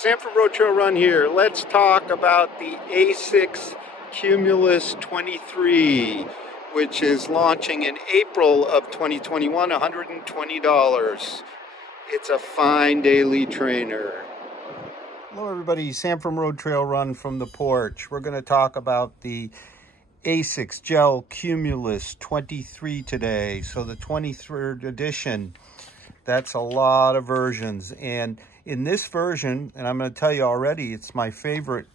Sam from RoadTrailRun here. Let's talk about the ASICS Cumulus 23, which is launching in April of 2021, $120. It's a fine daily trainer. Hello everybody, Sam from RoadTrailRun from the porch. We're going to talk about the ASICS GEL-Cumulus 23 today. So the 23rd edition, that's a lot of versions. And in this version, and I'm going to tell you already, it's my favorite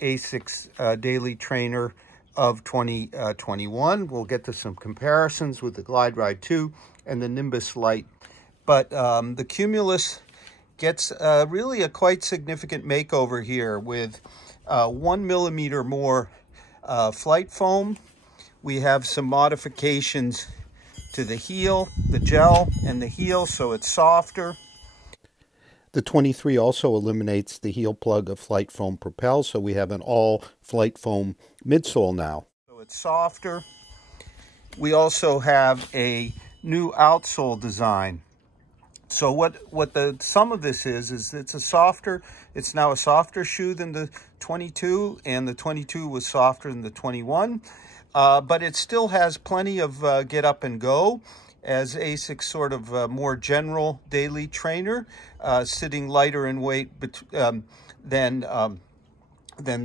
ASICS daily trainer of 2021. We'll get to some comparisons with the Glideride 2 and the Nimbus Lite. But the Cumulus gets really a quite significant makeover here with 1 millimeter more Flytefoam. We have some modifications to the heel, the gel, and the heel, so it's softer. The 23 also eliminates the heel plug of Flytefoam Propel, so we have an all Flytefoam midsole now. So it's softer. We also have a new outsole design. So what the sum of this is it's now a softer shoe than the 22, and the 22 was softer than the 21. But it still has plenty of get up and go as ASICS sort of more general daily trainer, sitting lighter in weight than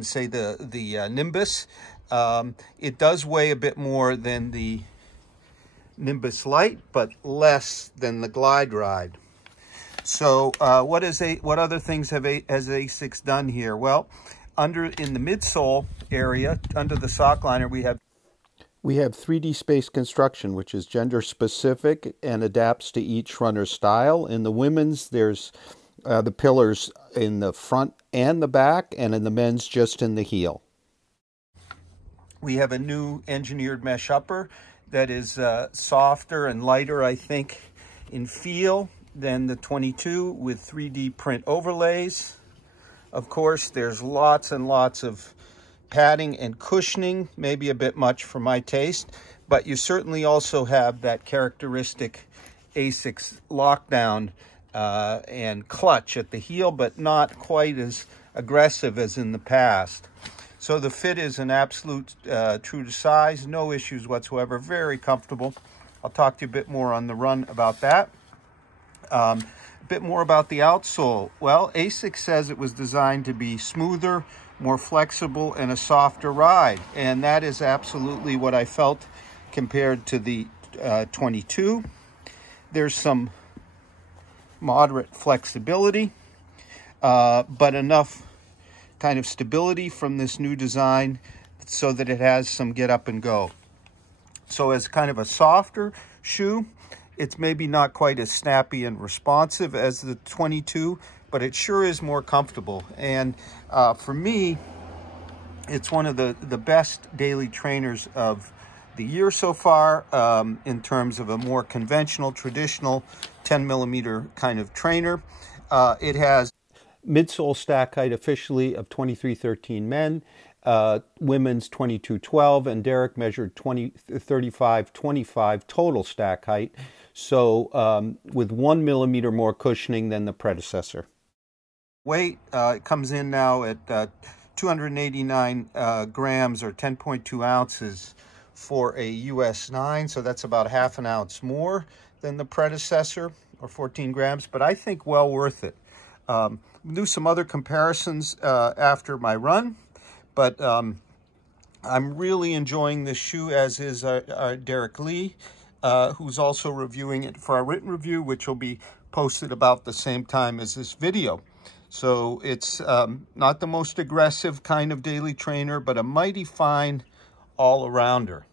say the Nimbus. It does weigh a bit more than the Nimbus Lite, but less than the Glideride. So what other things has ASICS done here? Well, in the midsole area, under the sock liner, we have 3D space construction, which is gender specific and adapts to each runner's style. In the women's, there's the pillars in the front and the back, and in the men's, just in the heel. We have a new engineered mesh upper that is softer and lighter, I think, in feel than the 22 with 3D print overlays. Of course, there's lots and lots of padding and cushioning, maybe a bit much for my taste, but you certainly also have that characteristic ASICS lockdown and clutch at the heel, but not quite as aggressive as in the past. So the fit is an absolute true to size, no issues whatsoever, very comfortable. I'll talk to you a bit more on the run about that. A bit more about the outsole. Well, ASICS says it was designed to be smoother, more flexible, and a softer ride. And that is absolutely what I felt compared to the 22. There's some moderate flexibility, but enough kind of stability from this new design so that it has some get up and go. So as kind of a softer shoe, it's maybe not quite as snappy and responsive as the 22, but it sure is more comfortable. And for me, it's one of the best daily trainers of the year so far in terms of a more conventional, traditional 10 millimeter kind of trainer. It has midsole stack height officially of 23.13 men, women's 22.12, and Derek measured 35.25 total stack height. So with 1 millimeter more cushioning than the predecessor. Weight, it comes in now at 289 grams or 10.2 ounces for a US 9. So that's about half an ounce more than the predecessor, or 14 grams, but I think well worth it. We'll do some other comparisons after my run, but I'm really enjoying this shoe, as is our Derek Lee, who's also reviewing it for our written review, which will be posted about the same time as this video. So it's not the most aggressive kind of daily trainer, but a mighty fine all-arounder.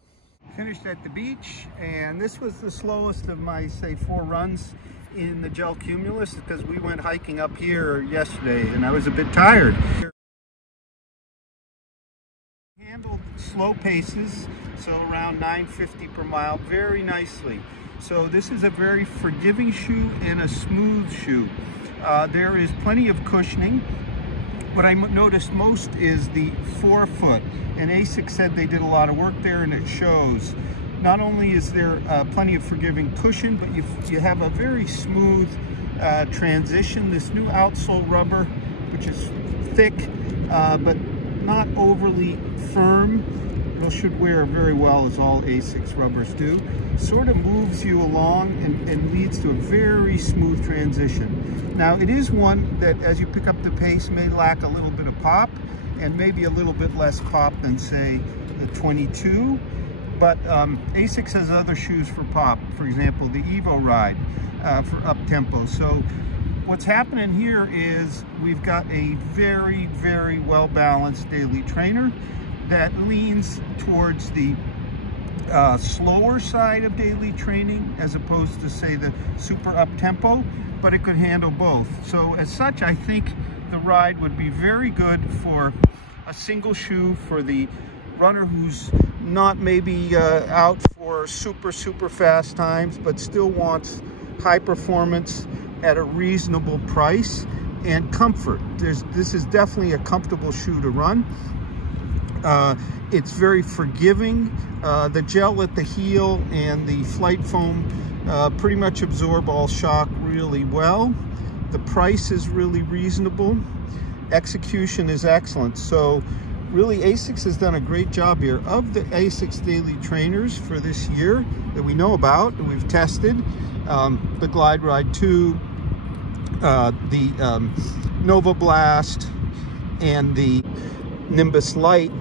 Finished at the beach, and this was the slowest of my, say, 4 runs in the GEL-Cumulus, because we went hiking up here yesterday and I was a bit tired. Handled slow paces, so around 950 per mile, very nicely. So this is a very forgiving shoe and a smooth shoe. There is plenty of cushioning. What I noticed most is the forefoot, and ASICS said they did a lot of work there, and it shows. Not only is there plenty of forgiving cushion, but you have a very smooth transition. This new outsole rubber, which is thick, but not overly firm. It should wear very well, as all ASICS rubbers do. Sort of moves you along and leads to a very smooth transition. Now, it is one that, as you pick up the pace, may lack a little bit of pop, and maybe a little bit less pop than, say, the 22. But ASICS has other shoes for pop. For example, the Glideride for up-tempo. So what's happening here is we've got a very, very well-balanced daily trainer that leans towards the slower side of daily training, as opposed to, say, the super up-tempo, but it could handle both. So as such, I think the ride would be very good for a single shoe for the runner who's not maybe out for super fast times, but still wants high performance at a reasonable price and comfort. This is definitely a comfortable shoe to run. It's very forgiving. The gel at the heel and the Flytefoam pretty much absorb all shock really well. The price is really reasonable. Execution is excellent. So really, ASICS has done a great job here. Of the ASICS daily trainers for this year that we know about, that we've tested, the Glideride 2, the Novablast, and the Nimbus Lite,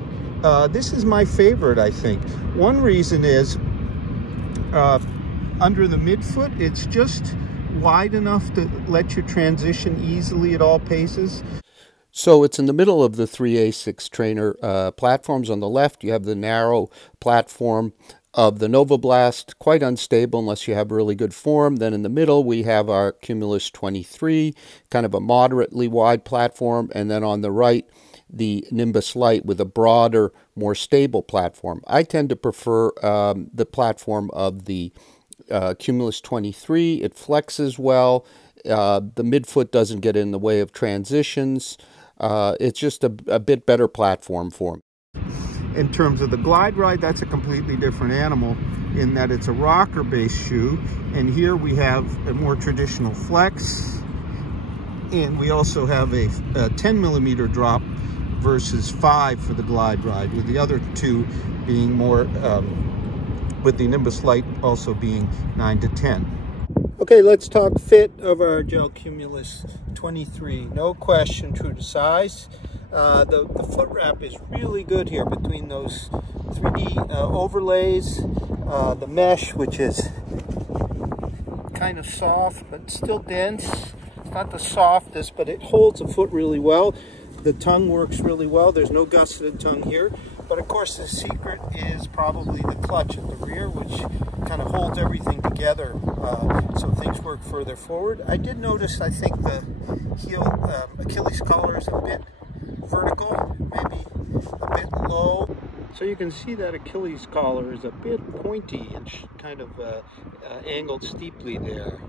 this is my favorite, I think. One reason is under the midfoot, it's just wide enough to let you transition easily at all paces. So it's in the middle of the three ASICS trainer platforms. On the left, you have the narrow platform of the Novablast, quite unstable unless you have really good form. Then in the middle, we have our Cumulus 23, kind of a moderately wide platform. And then on the right, the Nimbus Lite with a broader, more stable platform. I tend to prefer the platform of the Cumulus 23. It flexes well. The midfoot doesn't get in the way of transitions. It's just a bit better platform for me. In terms of the Glideride, that's a completely different animal in that it's a rocker-based shoe. And here we have a more traditional flex. And we also have a 10mm drop versus 5 for the Glideride, with the other two being more, with the Nimbus Lite also being 9 to 10. Okay, let's talk fit of our GEL-Cumulus 23. No question, true to size. The foot wrap is really good here between those 3D overlays, the mesh, which is kind of soft but still dense. It's not the softest, but it holds the foot really well. The tongue works really well. There's no gusseted tongue here. But of course, the secret is probably the clutch at the rear, which kind of holds everything together so things work further forward. I did notice, I think the heel Achilles collar is a bit vertical, maybe a bit low. So you can see that Achilles collar is a bit pointy and kind of angled steeply there.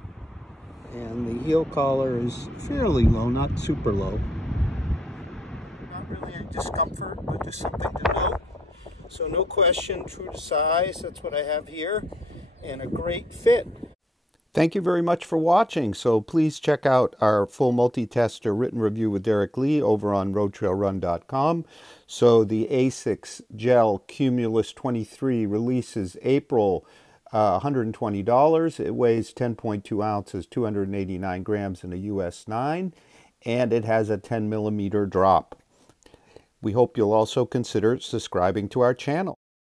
And the heel collar is fairly low, not super low. Not really any discomfort, but just something to note. So no question, true to size, that's what I have here, and a great fit. Thank you very much for watching. So please check out our full multi-tester written review with Derek Lee over on RoadTrailRun.com. So the ASICS GEL-Cumulus 23 releases April, $120. It weighs 10.2 ounces, 289 grams in a US 9, and it has a 10mm drop. We hope you'll also consider subscribing to our channel.